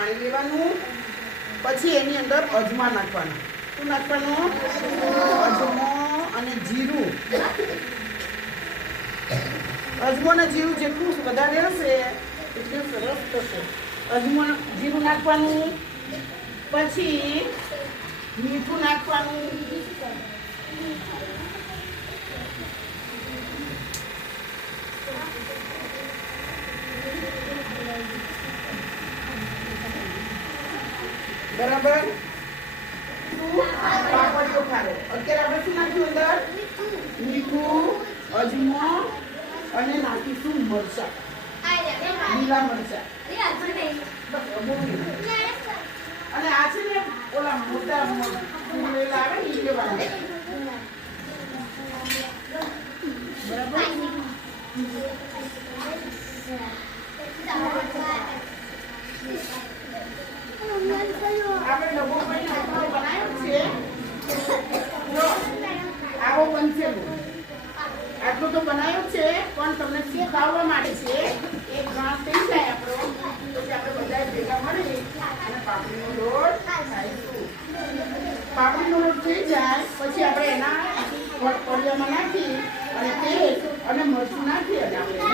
પાણી લેવાનું, પછી એની અંદર અજમા નાખવાનું. શું નાખવાનું? અજમો અને જીરું. અજમો અને જીરું જેટલું વધારે હશે એટલું સરસ થશે. અજમો જીરું નાખવાનું, પછી મીઠું નાખવાનું, બરાબર. પાપડીઓ ખારો. અત્યારે આપણે શું નાખ્યું અંદર? મીઠું, અજમો અને નાખીશું મરચાં, લીલા મરચાં. અને આ છે ને ઓલા મોટા ફૂલેલા આવે ને એ લેવાના. બરાબર. આપણે ડબ્બો બનાવ્યો છે, આવો બનશે. આટલું તો બનાવ્યું છે, પણ તમને શીખવવા માટે છે. એક ઘાસ થઈ જાય આપણો, પછી આપણે બધા ભેગા મળી અને પાપડીનો લોટ ખાઈશું. પાપડીનો લોટ થઈ જાય પછી આપણે એના કોળિયામાં નાખી અને તેલ અને મરચું નાખી અને આપણે